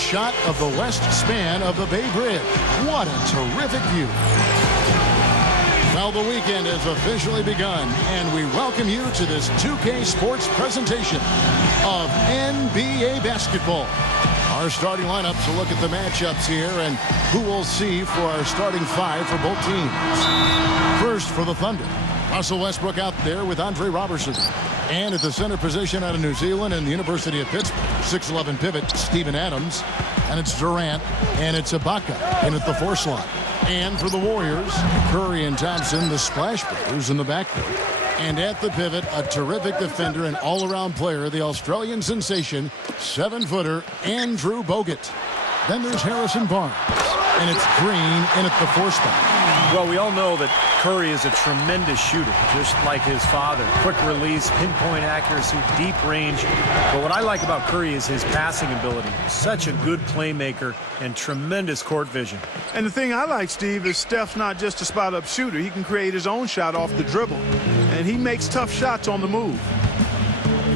shot of the west span of the Bay Bridge. What a terrific view. Well, the weekend has officially begun, and we welcome you to this 2K Sports presentation of NBA basketball. Our starting lineups will look at the matchups here and who we'll see for our starting five for both teams. First, for the Thunder, Russell Westbrook out there with Andre Robertson. And at the center position out of New Zealand and the University of Pittsburgh, 6'11" pivot, Steven Adams. And it's Durant, and it's Ibaka in at the 4 slot. And for the Warriors, Curry and Thompson, the Splash Brothers in the backcourt. And at the pivot, a terrific defender and all-around player, the Australian sensation, 7-footer Andrew Bogut. Then there's Harrison Barnes, and it's Green in at the 4 spot. Well, we all know that Curry is a tremendous shooter, just like his father. Quick release, pinpoint accuracy, deep range. But what I like about Curry is his passing ability. Such a good playmaker and tremendous court vision. And the thing I like, Steve, is Steph's not just a spot-up shooter. He can create his own shot off the dribble. And he makes tough shots on the move.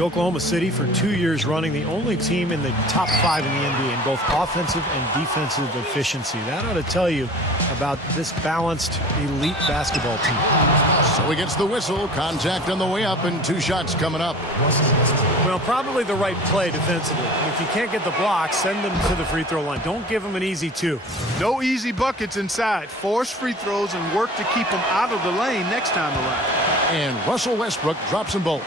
Oklahoma City, for 2 years running, the only team in the top 5 in the NBA in both offensive and defensive efficiency. That ought to tell you about this balanced elite basketball team. So he gets the whistle, contact on the way up, and 2 shots coming up. Well, probably the right play defensively. If you can't get the block, send them to the free throw line. Don't give them an easy 2. No easy buckets inside. Force free throws and work to keep them out of the lane next time around. And Russell Westbrook drops them both.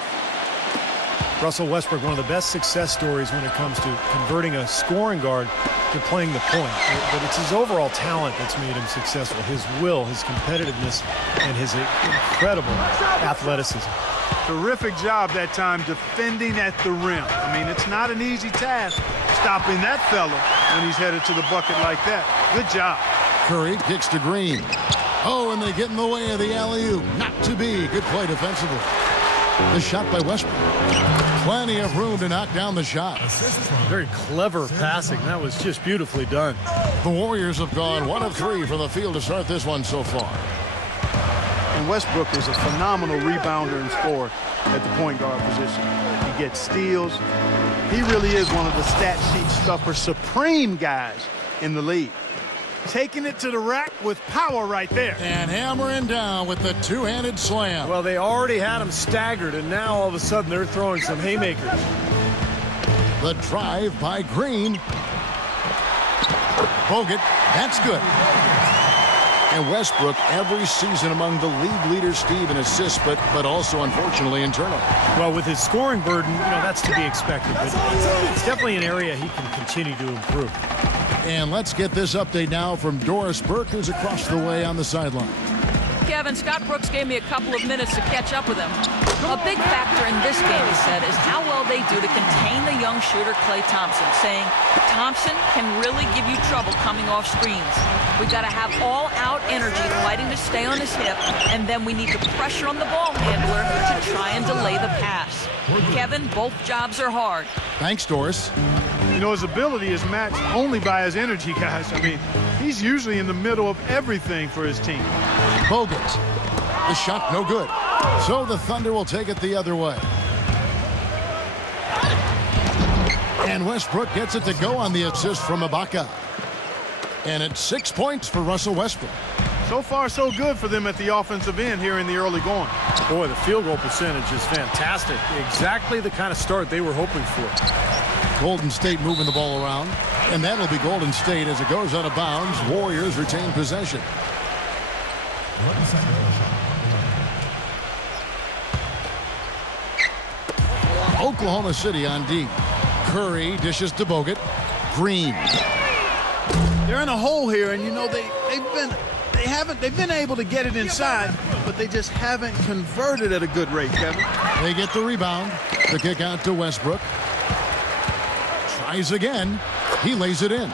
Russell Westbrook, one of the best success stories when it comes to converting a scoring guard to playing the point. But it's his overall talent that's made him successful. His will, his competitiveness, and his incredible athleticism. Terrific job that time defending at the rim. I mean, it's not an easy task stopping that fella when he's headed to the bucket like that. Good job. Curry kicks to Green. Oh, and they get in the way of the alley-oop. Not to be. Good play defensively. The shot by Westbrook. Plenty of room to knock down the shot. Very clever passing. That was just beautifully done. The Warriors have gone 1 of 3 from the field to start this one so far. And Westbrook is a phenomenal rebounder and scorer at the point guard position. He gets steals. He really is one of the stat sheet stuffer supreme guys in the league. Taking it to the rack with power right there. And hammering down with the 2-handed slam. Well, they already had him staggered, and now all of a sudden they're throwing some haymakers. The drive by Green. Bogut, that's good. And Westbrook every season among the league leaders, Steve, in assists, but also, unfortunately, in turnovers. Well, with his scoring burden, that's to be expected. But it's definitely an area he can continue to improve. And let's get this update now from Doris Burke, who's across the way on the sideline. Kevin, Scott Brooks gave me a couple of minutes to catch up with him. A big factor in this game, he said, is how well they do to contain the young shooter Klay Thompson, saying Thompson can really give you trouble coming off screens. We got to have all-out energy fighting to stay on his hip, and then we need to pressure on the ball handler to try and delay the pass. Kevin, both jobs are hard. Thanks, Doris. His ability is matched only by his energy, guys. I mean, he's usually in the middle of everything for his team. Bogut. The shot no good. So the Thunder will take it the other way. And Westbrook gets it to go on the assist from Ibaka. And it's 6 points for Russell Westbrook. So far, so good for them at the offensive end here in the early going. Boy, the field goal percentage is fantastic. Exactly the kind of start they were hoping for. Golden State moving the ball around. And that'll be Golden State as it goes out of bounds. Warriors retain possession. Oklahoma City on D. Curry dishes to Bogut. Green. They're in a hole here, and they've been able to get it inside, but they just haven't converted at a good rate, Kevin. They get the rebound. The kick out to Westbrook. Tries again. He lays it in.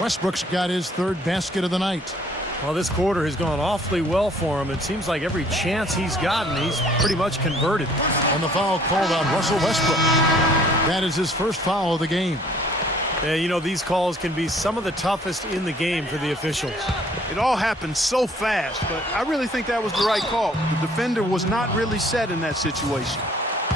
Westbrook's got his 3rd basket of the night. Well, this quarter has gone awfully well for him. It seems like every chance he's gotten, he's pretty much converted. And the foul called on Russell Westbrook. That is his first foul of the game. Yeah, these calls can be some of the toughest in the game for the officials. It all happened so fast, but I really think that was the right call. The defender was not really set in that situation.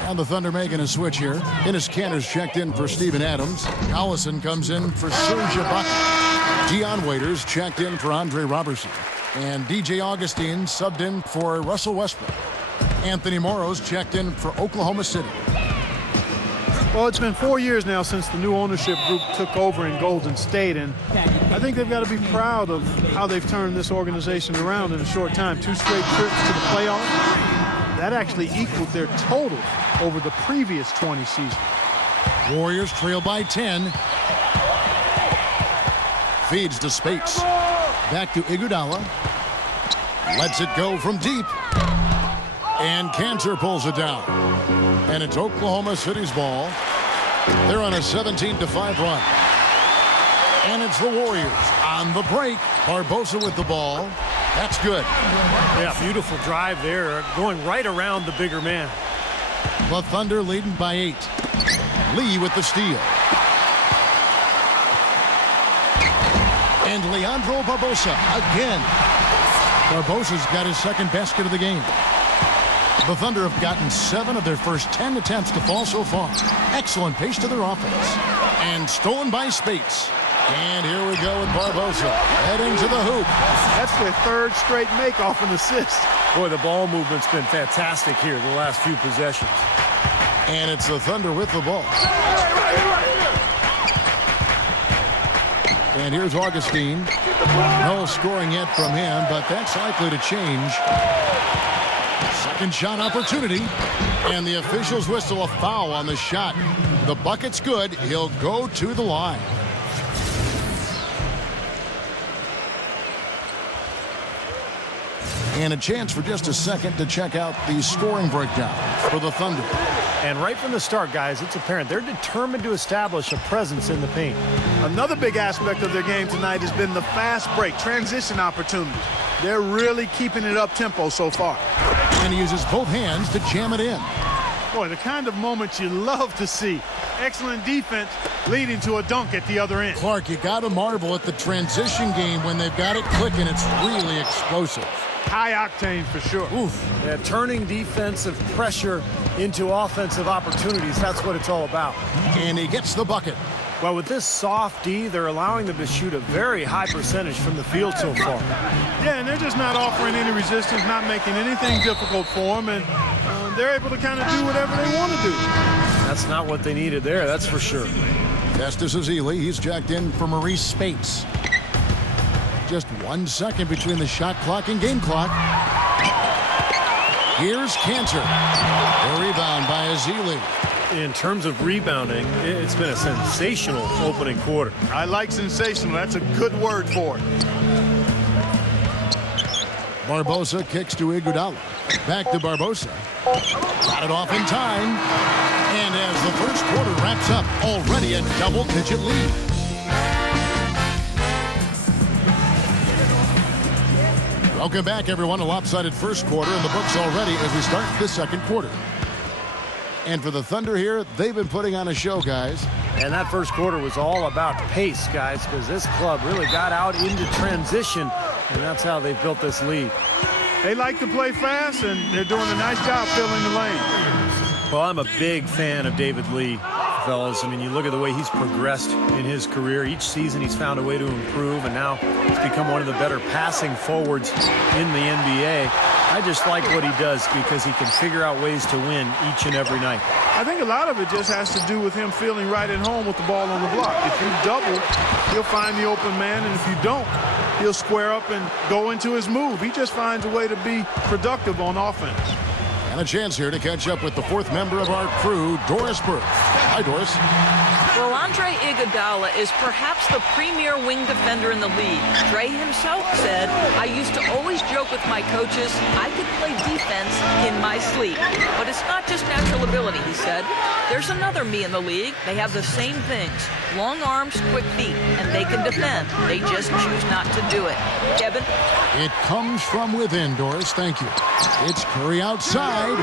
And the Thunder making a switch here. Enes Kanter's checked in for Steven Adams. Collison comes in for Serge Ibaka. Dion Waiters checked in for Andre Robertson. And DJ Augustine subbed in for Russell Westbrook. Anthony Morrow's checked in for Oklahoma City. Well, it's been 4 years now since the new ownership group took over in Golden State, and I think they've got to be proud of how they've turned this organization around in a short time. 2 straight trips to the playoffs. That actually equaled their total over the previous 20 seasons. Warriors trail by 10. Feeds to Spates. Back to Iguodala. Lets it go from deep. And Kanter pulls it down. And it's Oklahoma City's ball. They're on a 17-5 run. And it's the Warriors on the break. Barbosa with the ball. That's good. Yeah, beautiful drive there. Going right around the bigger man. The Thunder leading by 8. Lee with the steal. And Leandro Barbosa again. Barbosa's got his second basket of the game. The Thunder have gotten 7 of their first 10 attempts to fall so far. Excellent pace to their offense. And stolen by Spates. And here we go with Barbosa heading to the hoop. That's their 3rd straight make off an assist. Boy, the ball movement's been fantastic here the last few possessions. And it's the Thunder with the ball. And here's Augustine. No scoring yet from him, but that's likely to change. Second shot opportunity. And the officials whistle a foul on the shot. The bucket's good. He'll go to the line. And a chance for just a second to check out the scoring breakdown for the Thunder. And right from the start, guys, it's apparent they're determined to establish a presence in the paint. Another big aspect of their game tonight has been the fast break, transition opportunities. They're really keeping it up-tempo so far. And he uses both hands to jam it in. Boy, the kind of moments you love to see. Excellent defense leading to a dunk at the other end. Clark, you got to marvel at the transition game when they've got it clicking. It's really explosive. High octane for sure. Oof. Yeah, turning defensive pressure into offensive opportunities. That's what it's all about. And he gets the bucket. Well, with this soft D, they're allowing them to shoot a very high percentage from the field so far. Yeah, and they're just not offering any resistance, not making anything difficult for them, and they're able to kind of do whatever they want to do. That's not what they needed there, that's for sure. Festus Ezeli, he's jacked in for Maurice Spates. Just 1 second between the shot clock and game clock. Here's Kanter. The rebound by Ezeli. In terms of rebounding, it's been a sensational opening quarter. I like sensational. That's a good word for it. Barbosa kicks to Iguodala. Back to Barbosa. Got it off in time. And as the first quarter wraps up, already a double-digit lead. Welcome back, everyone. A lopsided first quarter in the books already as we start the second quarter. And for the Thunder here, they've been putting on a show, guys. And that first quarter was all about pace, guys, because this club really got out into transition, and that's how they've built this lead. They like to play fast, and they're doing a nice job filling the lane. Well, I'm a big fan of David Lee, fellas. I mean, you look at the way he's progressed in his career. Each season he's found a way to improve, and now he's become one of the better passing forwards in the NBA. I just like what he does because he can figure out ways to win each and every night. I think a lot of it just has to do with him feeling right at home with the ball on the block. If you double, he'll find the open man, and if you don't, he'll square up and go into his move. He just finds a way to be productive on offense. And a chance here to catch up with the 4th member of our crew, Doris Burke. Hi, Doris. Well, Andre Iguodala is perhaps the premier wing defender in the league. Dre himself said, "I used to always joke with my coaches, I could play defense in my sleep. But it's not just natural ability," he said. "There's another me in the league. They have the same things. Long arms, quick feet, and they can defend. They just choose not to do it." Kevin? It comes from within, Doris. Thank you. It's Curry outside.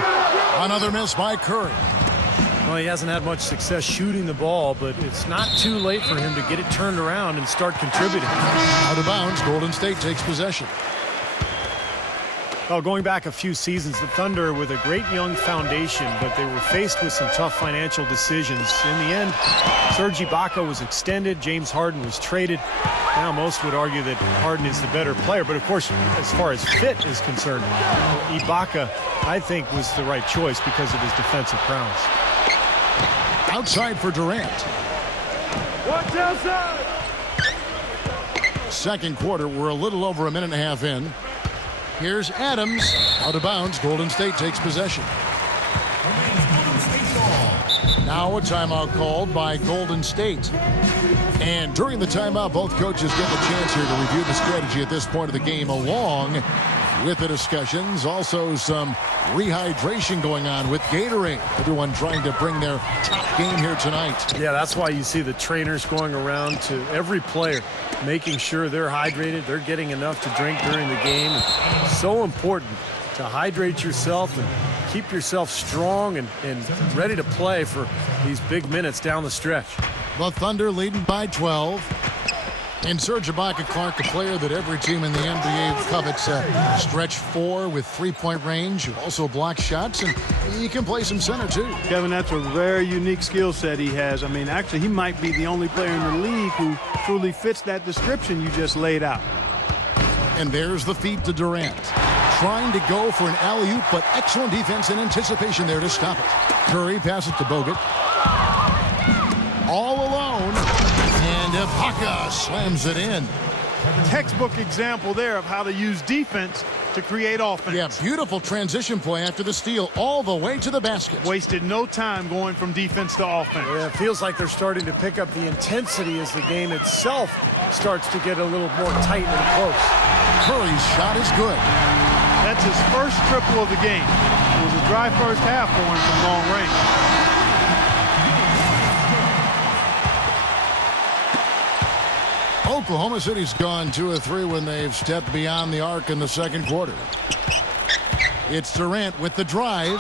Another miss by Curry. Well, he hasn't had much success shooting the ball, but it's not too late for him to get it turned around and start contributing. Out of bounds, Golden State takes possession. Well, going back a few seasons, the Thunder with a great young foundation, but they were faced with some tough financial decisions. In the end, Serge Ibaka was extended. James Harden was traded. Now most would argue that Harden is the better player, but of course, as far as fit is concerned, Ibaka, I think, was the right choice because of his defensive prowess. Outside for Durant. Watch outside. Second quarter, we're a little over a minute and a half in. Here's Adams, out of bounds. Golden State takes possession. Now a timeout called by Golden State. And during the timeout, both coaches get the chance here to review the strategy at this point of the game, along with the discussions. Also some rehydration going on with Gatorade. Everyone trying to bring their top game here tonight. Yeah, that's why you see the trainers going around to every player, making sure they're hydrated, they're getting enough to drink during the game. It's so important to hydrate yourself and keep yourself strong and ready to play for these big minutes down the stretch. The Thunder leading by 12. And Serge Ibaka, Clark, a player that every team in the NBA covets. Stretch 4 with three-point range, also blocks shots, and he can play some center too. Kevin, that's a very unique skill set he has. I mean, actually, he might be the only player in the league who truly fits that description you just laid out. And there's the feed to Durant. Trying to go for an alley-oop, but excellent defense and anticipation there to stop it. Curry passes to Bogut. All alone. And Ibaka slams it in. Textbook example there of how to use defense to create offense. Yeah, beautiful transition play after the steal all the way to the basket. Wasted no time going from defense to offense. Yeah, it feels like they're starting to pick up the intensity as the game itself starts to get a little more tight and close. Curry's shot is good. That's his first triple of the game. It was a dry first half for him from long range. Oklahoma City's gone 2 of 3 when they've stepped beyond the arc in the second quarter. It's Durant with the drive.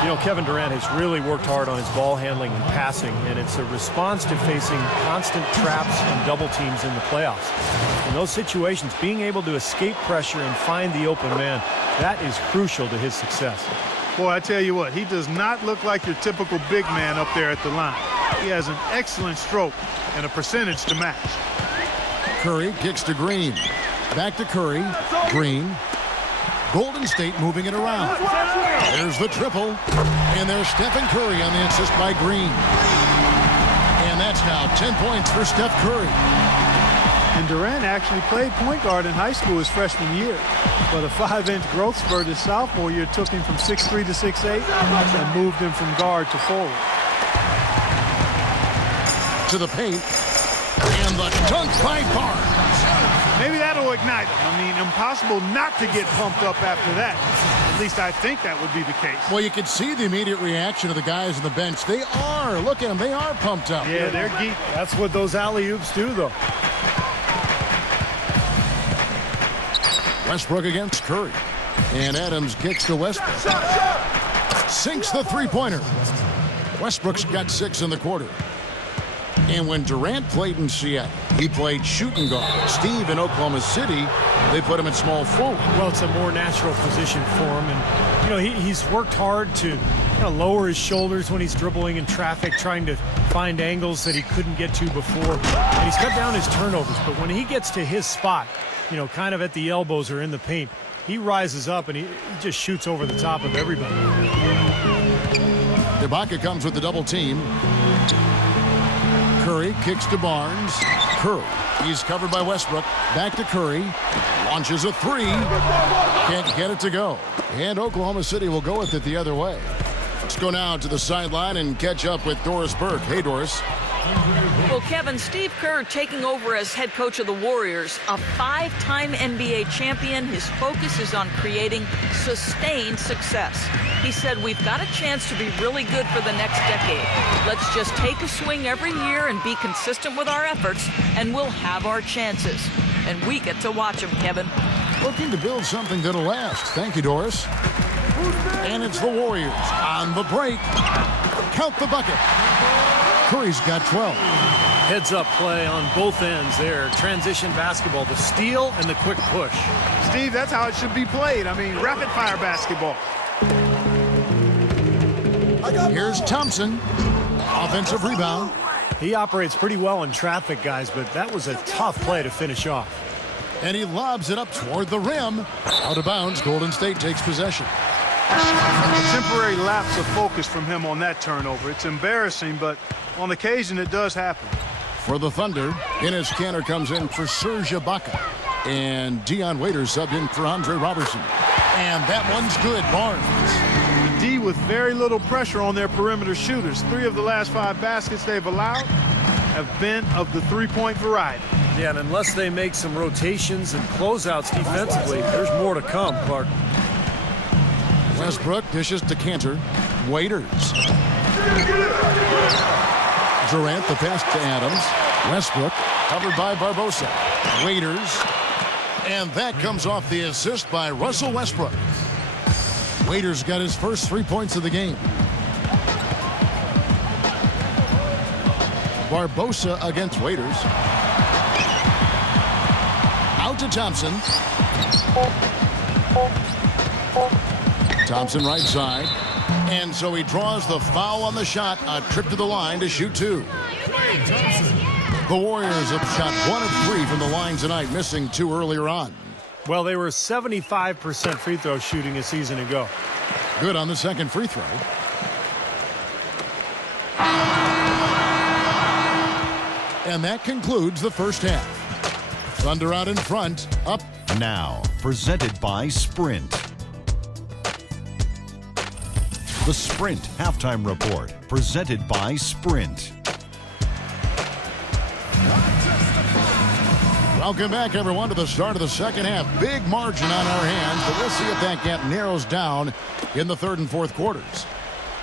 You know, Kevin Durant has really worked hard on his ball handling and passing, and it's a response to facing constant traps and double teams in the playoffs. In those situations, being able to escape pressure and find the open man, that is crucial to his success. Boy, I tell you what, he does not look like your typical big man up there at the line. He has an excellent stroke and a percentage to match. Curry kicks to Green. Back to Curry. Green. Golden State moving it around. There's the triple. And there's Stephen Curry on the assist by Green. And that's now 10 points for Steph Curry. And Durant actually played point guard in high school his freshman year. But a 5-inch growth spurt his sophomore year took him from 6'3" to 6'8" and moved him from guard to forward. To the paint. And the dunk by Barnes. Maybe that'll ignite him. I mean, impossible not to get pumped up after that. At least I think that would be the case. Well, you can see the immediate reaction of the guys on the bench. They are. Look at them. They are pumped up. Yeah, they're geek. That's what those alley-oops do, though. Westbrook against Curry. And Adams kicks to Westbrook. Sinks the three-pointer. Westbrook's got 6 in the quarter. And when Durant played in Seattle, he played shooting guard. Steve in Oklahoma City, they put him in small forward. Well, it's a more natural position for him. And, you know, he's worked hard to lower his shoulders when he's dribbling in traffic, trying to find angles that he couldn't get to before. And he's cut down his turnovers. But when he gets to his spot, you know, kind of at the elbows or in the paint, he rises up and he just shoots over the top of everybody. Ibaka comes with the double team. Curry kicks to Barnes. Curry. He's covered by Westbrook. Back to Curry. Launches a 3. Can't get it to go. And Oklahoma City will go with it the other way. Let's go now to the sideline and catch up with Doris Burke. Hey, Doris. Well, Kevin, Steve Kerr taking over as head coach of the Warriors, a 5-time NBA champion. His focus is on creating sustained success. He said, we've got a chance to be really good for the next decade. Let's just take a swing every year and be consistent with our efforts, and we'll have our chances. And we get to watch him, Kevin. Looking to build something that'll last. Thank you, Doris. And it's the Warriors on the break. Count the bucket. Curry's got 12. heads-up play on both ends there. Transition basketball, the steal and the quick push. Steve, that's how it should be played. I mean, rapid-fire basketball. Here's Thompson. Offensive rebound. He operates pretty well in traffic, guys, but that was a tough play to finish off. And he lobs it up toward the rim. Out of bounds, Golden State takes possession. A temporary lapse of focus from him on that turnover. It's embarrassing, but on occasion it does happen. For the Thunder, Enes Kanter comes in for Serge Ibaka. And Dion Waiters subbed in for Andre Robertson. And that one's good. Barnes. The D with very little pressure on their perimeter shooters. 3 of the last 5 baskets they've allowed have been of the three-point variety. Yeah, and unless they make some rotations and closeouts defensively, there's more to come, Clark. Westbrook dishes to Kanter. Waiters. Durant, the pass to Adams. Westbrook covered by Barbosa. Waiters. And that comes off the assist by Russell Westbrook. Waiters got his first 3 points of the game. Barbosa against Waiters. Out to Thompson. Thompson right side. And so he draws the foul on the shot. A trip to the line to shoot 2. The Warriors have shot 1 of 3 from the line tonight, missing 2 earlier on. Well, they were 75% free throw shooting a season ago. Good on the second free throw. And that concludes the first half. Thunder out in front, up. Now, presented by Sprint. The Sprint Halftime Report, presented by Sprint. Welcome back, everyone, to the start of the second half. Big margin on our hands, but we'll see if that gap narrows down in the third and fourth quarters.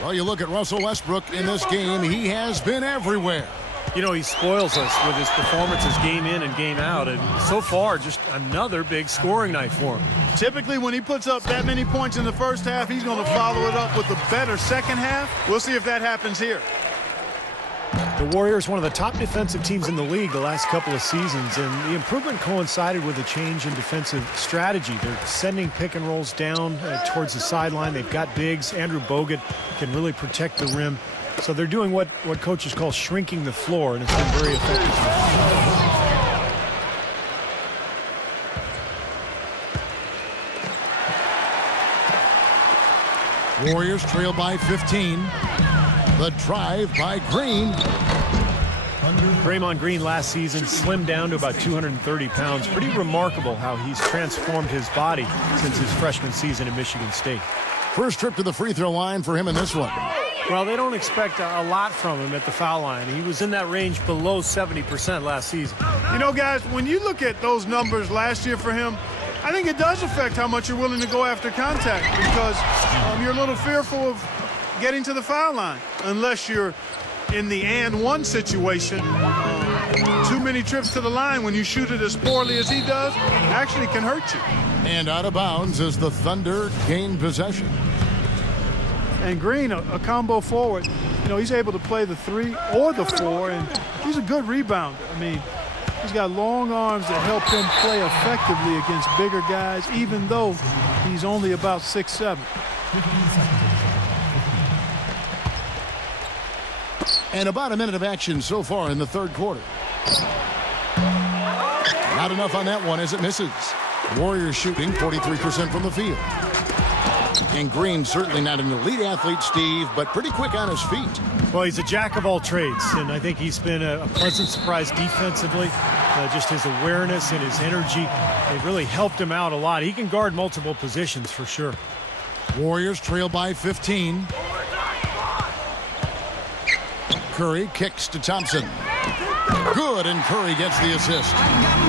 Well, you look at Russell Westbrook in this game, he has been everywhere. You know, he spoils us with his performances game in and game out, and so far, just another big scoring night for him. Typically, when he puts up that many points in the first half, he's going to follow it up with a better second half. We'll see if that happens here. The Warriors, one of the top defensive teams in the league the last couple of seasons, and the improvement coincided with a change in defensive strategy. They're sending pick and rolls down towards the sideline. They've got bigs. Andrew Bogut can really protect the rim. So they're doing what coaches call shrinking the floor, and it's been very effective. Warriors trail by 15. The drive by Green. Draymond Green last season slimmed down to about 230 pounds. Pretty remarkable how he's transformed his body since his freshman season at Michigan State. First trip to the free throw line for him in this one. Well, they don't expect a lot from him at the foul line. He was in that range below 70% last season. You know, guys, when you look at those numbers last year for him, I think it does affect how much you're willing to go after contact, because you're a little fearful of getting to the foul line unless you're in the and one situation. Too many trips to the line when you shoot it as poorly as he does actually can hurt you. And out of bounds as the Thunder gain possession. And Green, a combo forward, you know, he's able to play the 3 or the 4, and he's a good rebounder. I mean, he's got long arms that help him play effectively against bigger guys, even though he's only about 6'7". And about a minute of action so far in the third quarter. Not enough on that one as it misses. Warriors shooting 43% from the field. And Green certainly not an elite athlete, Steve, but pretty quick on his feet. Well, he's a jack of all trades, and I think he's been a pleasant surprise defensively. Just his awareness and his energy, they've really helped him out a lot. He can guard multiple positions for sure. Warriors trail by 15. Curry kicks to Thompson. Good, and Curry gets the assist.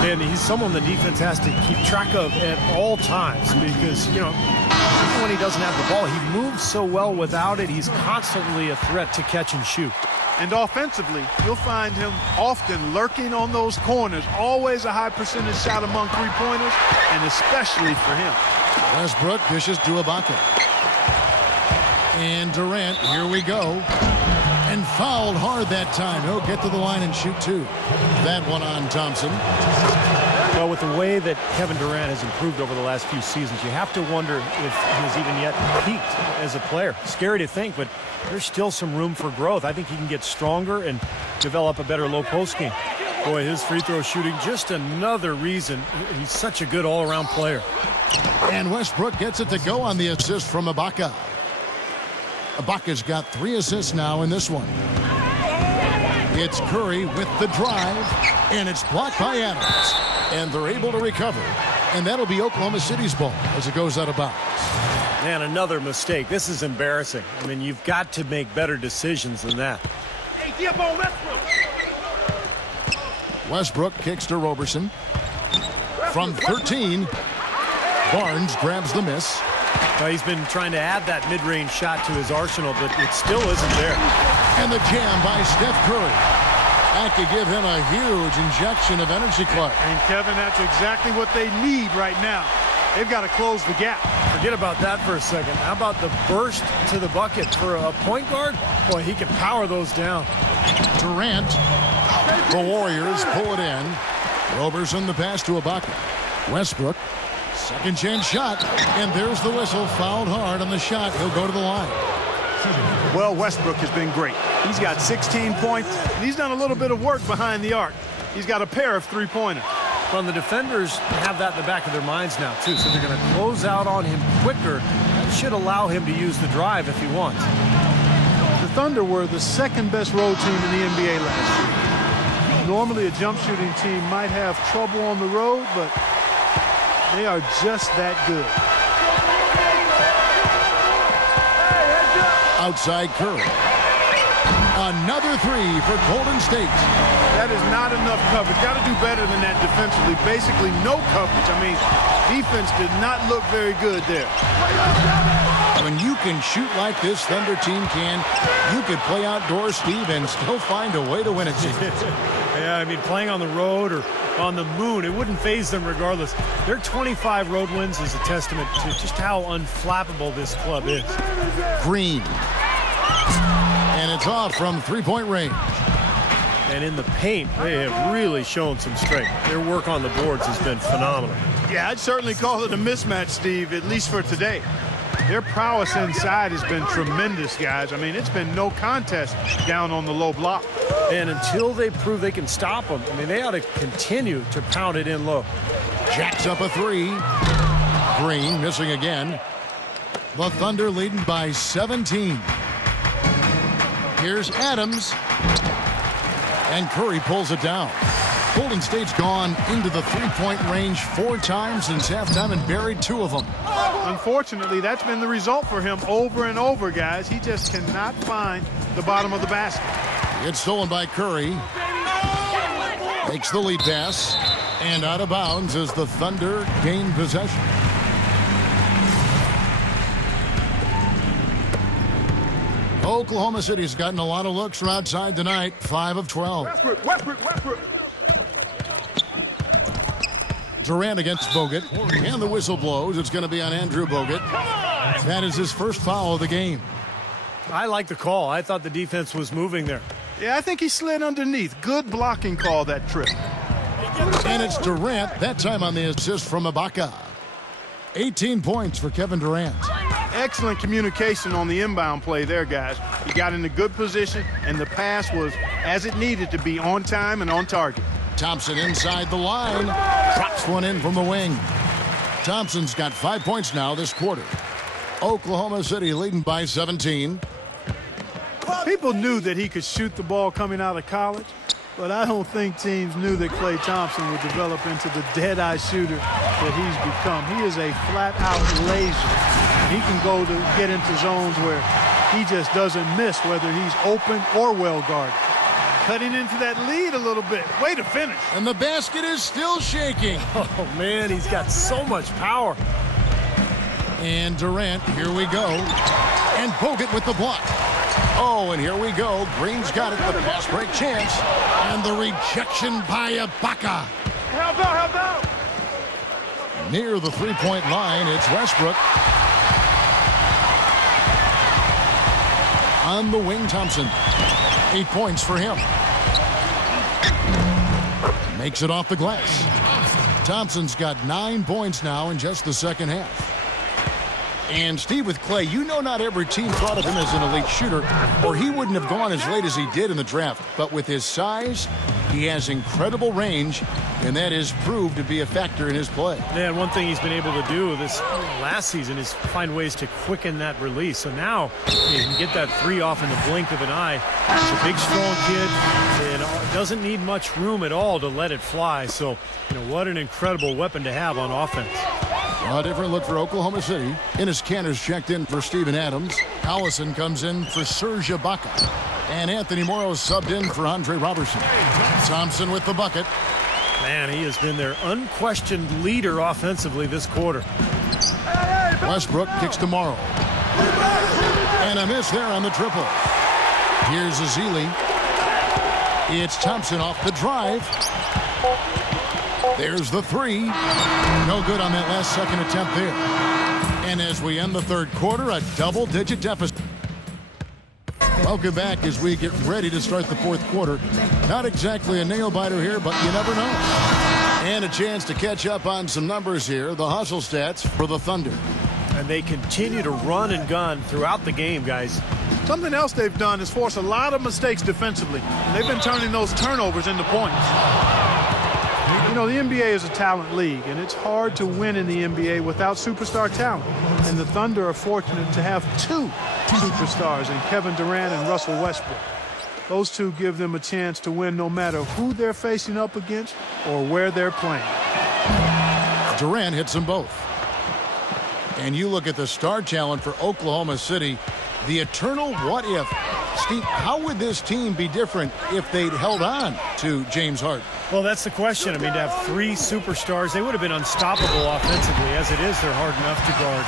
And he's someone the defense has to keep track of at all times because, you know, even when he doesn't have the ball, he moves so well without it. He's constantly a threat to catch and shoot. And offensively, you'll find him often lurking on those corners. Always a high percentage shot among three-pointers, and especially for him. Westbrook dishes to Ibaka. And Durant, here we go. And fouled hard that time. He'll get to the line and shoot two. That one on Thompson. Well, with the way that Kevin Durant has improved over the last few seasons, you have to wonder if he has even yet peaked as a player. Scary to think, but there's still some room for growth. I think he can get stronger and develop a better low post game. Boy, his free throw shooting, just another reason he's such a good all-around player. And Westbrook gets it to go on the assist from Ibaka. Ibaka's got 3 assists now in this one. It's Curry with the drive, and it's blocked by Adams. And they're able to recover. And that'll be Oklahoma City's ball as it goes out of bounds. Man, another mistake. This is embarrassing. I mean, you've got to make better decisions than that. Hey, get up on Westbrook. Westbrook kicks to Roberson. From 13, Barnes grabs the miss. Well, he's been trying to add that mid-range shot to his arsenal, but it still isn't there. And the jam by Steph Curry. That could give him a huge injection of energy, Clark. And Kevin, that's exactly what they need right now. They've got to close the gap. Forget about that for a second. How about the burst to the bucket for a point guard? Boy, he can power those down. Durant. The Warriors pull it in. Roberson the pass to Ibaka. Westbrook. Second chance shot. And there's the whistle. Fouled hard on the shot. He'll go to the line. Well, Westbrook has been great. He's got 16 points, and he's done a little bit of work behind the arc. He's got a pair of three-pointers. Well, the defenders have that in the back of their minds now, too, so they're going to close out on him quicker. That should allow him to use the drive if he wants. The Thunder were the second-best road team in the NBA last year. Normally, a jump shooting team might have trouble on the road, but they are just that good. Outside Curry. Another three for Golden State. That is not enough coverage. Got to do better than that defensively. Basically no coverage. I mean, defense did not look very good there. When you can shoot like this Thunder team can, you could play outdoors, Steve, and still find a way to win it. Yeah, I mean, playing on the road or on the moon, it wouldn't faze them regardless. Their 25 road wins is a testament to just how unflappable this club is. Green. And it's off from three-point range. And in the paint, they have really shown some strength. Their work on the boards has been phenomenal. Yeah, I'd certainly call it a mismatch, Steve, at least for today. Their prowess inside has been tremendous, guys. I mean, it's been no contest down on the low block. And until they prove they can stop them, I mean, they ought to continue to pound it in low. Jacks up a three. Green missing again. The Thunder leading by 17. Here's Adams. And Curry pulls it down. Golden State's gone into the three-point range 4 times since halftime and buried 2 of them. Unfortunately, that's been the result for him over and over, guys. He just cannot find the bottom of the basket. It's stolen by Curry. Makes the lead pass. And out of bounds as the Thunder gain possession. Oklahoma City's gotten a lot of looks from outside tonight. 5 of 12. Westbrook. Durant against Bogut. And the whistle blows. It's going to be on Andrew Bogut. That is his first foul of the game. I like the call. I thought the defense was moving there. Yeah, I think he slid underneath. Good blocking call that trip. And it's Durant, that time on the assist from Ibaka. 18 points for Kevin Durant. Excellent communication on the inbound play there, guys. He got in a good position, and the pass was as it needed to be, on time and on target. Thompson inside the line. Drops one in from the wing. Thompson's got 5 points now this quarter. Oklahoma City leading by 17. People knew that he could shoot the ball coming out of college, but I don't think teams knew that Klay Thompson would develop into the dead-eye shooter that he's become. He is a flat-out laser. He can go to get into zones where he just doesn't miss, whether he's open or well-guarded. Cutting into that lead a little bit. Way to finish. And the basket is still shaking. Oh, man, he's got so much power. And Durant, here we go. And Bogut with the block. Oh, and here we go. Green's got it, the pass break chance. And the rejection by Ibaka. Help out. Near the three-point line, it's Westbrook. On the wing, Thompson. 8 points for him. Makes it off the glass. Thompson's got 9 points now in just the second half. And Steve, with Clay, you know not every team thought of him as an elite shooter, or he wouldn't have gone as late as he did in the draft. But with his size, he has incredible range, and that has proved to be a factor in his play. Yeah, and one thing he's been able to do this last season is find ways to quicken that release. So now he can get that three off in the blink of an eye. He's a big, strong kid and doesn't need much room at all to let it fly. So, what an incredible weapon to have on offense. A different look for Oklahoma City. Enes Kanter's checked in for Steven Adams. Allison comes in for Serge Ibaka. And Anthony Morrow subbed in for Andre Robertson. Thompson with the bucket. Man, he has been their unquestioned leader offensively this quarter. Westbrook kicks to Morrow. And a miss there on the triple. Here's Ezeli. It's Thompson off the drive. There's the three. No good on that last second attempt there. And as we end the third quarter, a double-digit deficit. Welcome back as we get ready to start the fourth quarter. Not exactly a nail-biter here, but you never know. And a chance to catch up on some numbers here. The hustle stats for the Thunder. And they continue to run and gun throughout the game, guys. Something else they've done is force a lot of mistakes defensively. And they've been turning those turnovers into points. The NBA is a talent league, and it's hard to win in the NBA without superstar talent. And the Thunder are fortunate to have two superstars in Kevin Durant and Russell Westbrook. Those two give them a chance to win no matter who they're facing up against or where they're playing. Durant hits them both. And you look at the star talent for Oklahoma City, the eternal what if. Steve, how would this team be different if they'd held on to James Harden? Well, that's the question. I mean, to have three superstars, they would have been unstoppable offensively. As it is, they're hard enough to guard.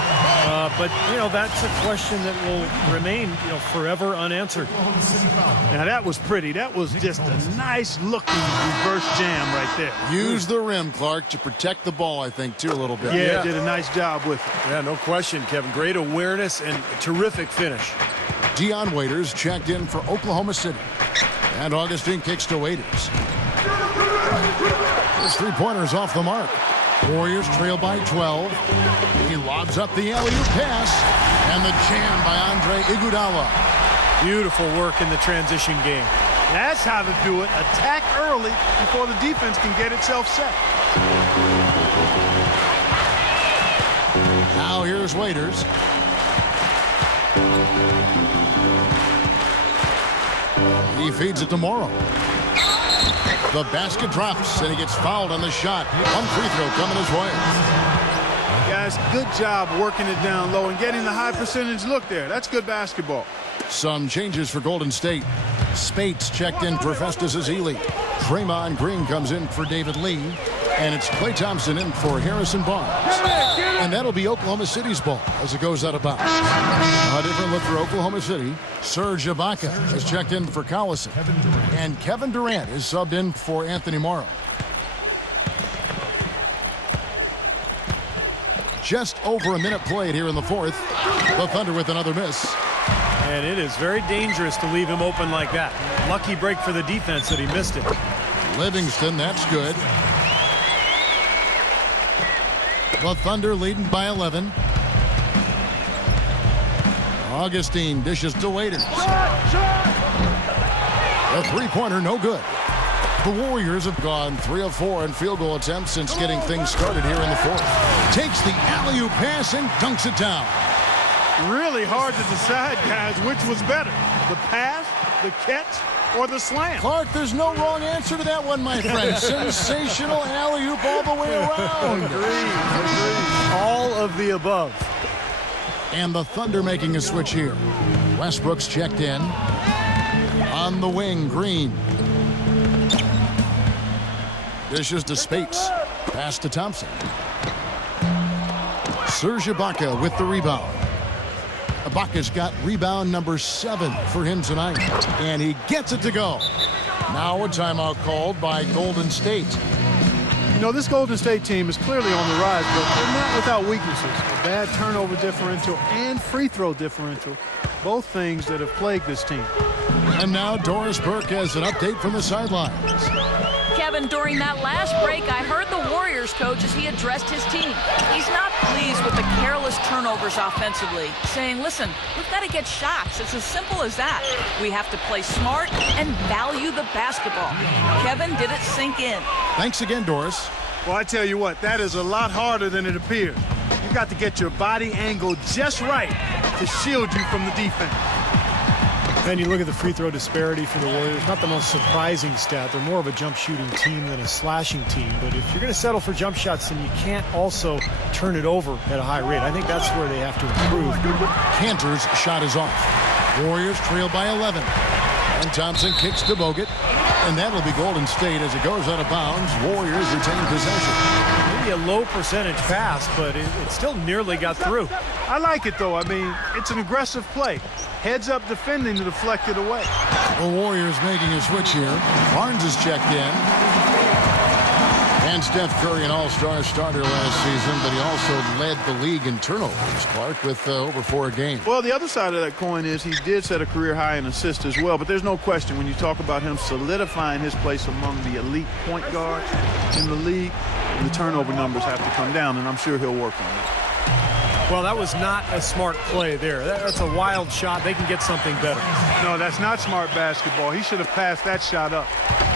But that's a question that will remain, forever unanswered. Now, that was pretty. That was just a nice-looking reverse jam right there. Use the rim, Clark, to protect the ball, I think, too, a little bit. Yeah, did a nice job with it. Yeah, no question, Kevin. Great awareness and a terrific finish. Dion Waiters checked in for Oklahoma City. And Augustine kicks to Waiters. His three-pointers off the mark. Warriors trail by 12. He lobs up the alley-oop pass. And the jam by Andre Iguodala. Beautiful work in the transition game. That's how to do it. Attack early before the defense can get itself set. Now here's Waiters. He feeds it to Morrow. The basket drops, and he gets fouled on the shot. One free throw coming his way. Guys, good job working it down low and getting the high percentage look there. That's good basketball. Some changes for Golden State. Spates checked in for Festus Ezeli. Draymond Green comes in for David Lee. And it's Klay Thompson in for Harrison Barnes. And that'll be Oklahoma City's ball as it goes out of bounds. A different look for Oklahoma City. Serge Ibaka has checked in for Collison. And Kevin Durant is subbed in for Anthony Morrow. Just over a minute played here in the fourth. The Thunder with another miss. And it is very dangerous to leave him open like that. Lucky break for the defense that he missed it. Livingston, that's good. The Thunder leading by 11. Augustine dishes to Waiters. The three-pointer, no good. The Warriors have gone 3 of 4 in field goal attempts since getting things started here in the fourth. Takes the alley-oop pass and dunks it down. Really hard to decide, guys, which was better, the pass, the catch, or the slam. Clark, there's no wrong answer to that one, my friend. Sensational alley-oop all the way around. Agreed. All of the above. And the Thunder making a switch here. Westbrook's checked in. On the wing, Green. Dishes to Spates. Pass to Thompson. Serge Ibaka with the rebound. Ibaka's got rebound number 7 for him tonight. And he gets it to go. Now a timeout called by Golden State. This Golden State team is clearly on the rise, but they're not without weaknesses. A bad turnover differential and free throw differential, both things that have plagued this team. And now Doris Burke has an update from the sidelines. Kevin, during that last break, I heard the Warriors coach as he addressed his team. He's not pleased with the careless turnovers offensively, saying, listen, we've got to get shots. It's as simple as that. We have to play smart and value the basketball. Kevin, did it sink in? Thanks again, Doris. Well, I tell you what, that is a lot harder than it appears. You got to get your body angle just right to shield you from the defense. And you look at the free throw disparity for the Warriors, not the most surprising stat. They're more of a jump shooting team than a slashing team. But if you're going to settle for jump shots, then you can't also turn it over at a high rate. I think that's where they have to improve. Cantor's shot is off. Warriors trail by 11. And Thompson kicks to Bogut. And that'll be Golden State as it goes out of bounds. Warriors retain possession. Maybe a low percentage pass, but it still nearly got through. I like it, though. I mean, it's an aggressive play. Heads up defending to deflect it away. The Warriors making a switch here. Barnes is checked in. And Steph Curry, an all-star starter last season, but he also led the league in turnovers, Clark, with over 4 a game. Well, the other side of that coin is he did set a career high in assists as well, but there's no question when you talk about him solidifying his place among the elite point guards in the league, the turnover numbers have to come down, and I'm sure he'll work on it. Well, that was not a smart play there. That's a wild shot. They can get something better. No, that's not smart basketball. He should have passed that shot up.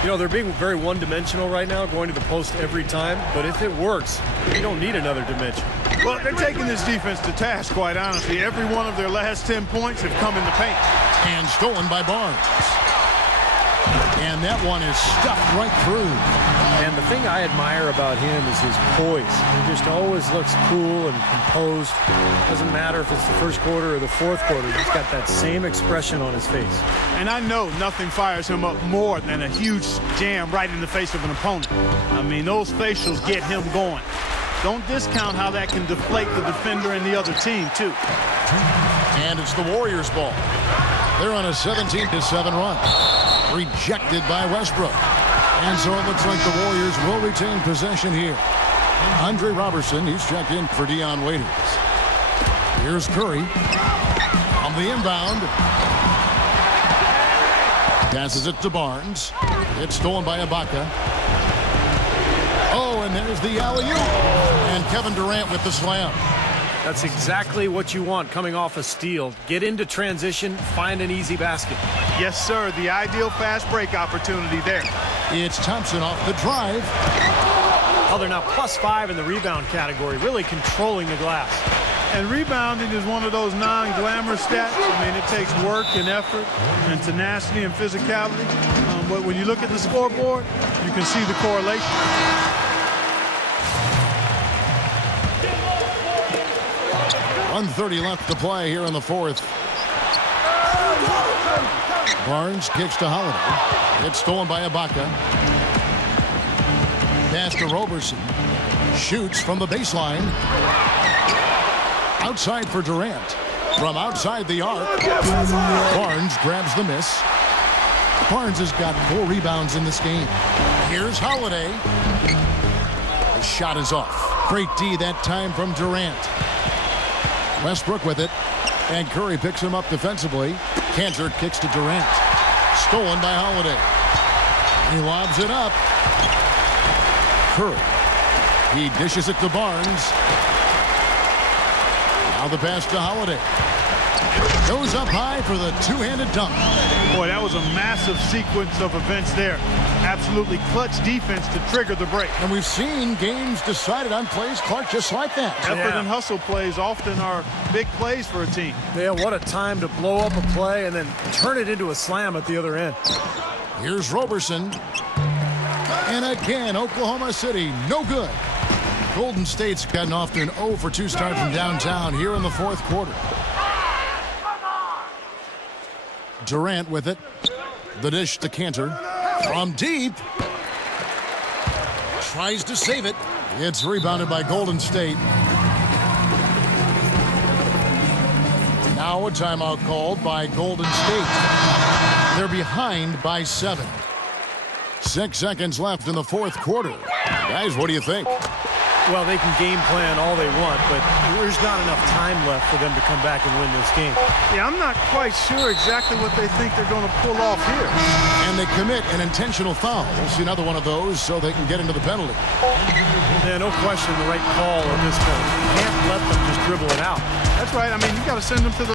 You know, they're being very one-dimensional right now, going to the post every time. But if it works, you don't need another dimension. Well, they're taking this defense to task, quite honestly. Every one of their last 10 points have come in the paint. And stolen by Barnes. And that one is stuffed right through. And the thing I admire about him is his poise. He just always looks cool and composed. Doesn't matter if it's the first quarter or the fourth quarter. He's got that same expression on his face. And I know nothing fires him up more than a huge jam right in the face of an opponent. I mean, those facials get him going. Don't discount how that can deflate the defender and the other team, too. And it's the Warriors' ball. They're on a 17-7 run. Rejected by Westbrook. And so it looks like the Warriors will retain possession here. Andre Robertson, he's checked in for Dion Waiters. Here's Curry on the inbound. Passes it to Barnes. It's stolen by Ibaka. Oh, and there's the alley-oop. And Kevin Durant with the slam. That's exactly what you want coming off a steal. Get into transition, find an easy basket. Yes, sir. The ideal fast break opportunity there. It's Thompson off the drive. Oh, they're now +5 in the rebound category, really controlling the glass. And rebounding is one of those non-glamour stats. I mean, it takes work and effort and tenacity and physicality. But when you look at the scoreboard, you can see the correlation. 1:30 left to play here in the fourth. Barnes kicks to Holiday. It's stolen by Ibaka. Pass to Roberson. Shoots from the baseline. Outside for Durant. From outside the arc. Barnes grabs the miss. Barnes has got 4 rebounds in this game. Here's Holiday. The shot is off. Great D that time from Durant. Westbrook with it. And Curry picks him up defensively. Cantor kicks to Durant. Stolen by Holiday. He lobs it up. Curry. He dishes it to Barnes. Now the pass to Holiday. Goes up high for the two-handed dunk. Boy, that was a massive sequence of events there. Absolutely clutch defense to trigger the break. And we've seen games decided on plays, Clark, just like that. Effort and hustle plays often are big plays for a team. Yeah, what a time to blow up a play and then turn it into a slam at the other end. Here's Roberson. And again, Oklahoma City, no good. Golden State's gotten off to an 0 for 2 start from downtown here in the fourth quarter. Durant with it. The dish to Cantor. From deep. Tries to save it. It's rebounded by Golden State. Now a timeout called by Golden State. They're behind by 7. 6 seconds left in the fourth quarter. Guys, what do you think? Well, they can game plan all they want, but there's not enough time left for them to come back and win this game. Yeah, I'm not quite sure exactly what they think they're going to pull off here. And they commit an intentional foul. We'll see another one of those so they can get into the penalty. Yeah, no question the right call at this point. You can't let them just dribble it out. That's right. I mean, you got to send them to the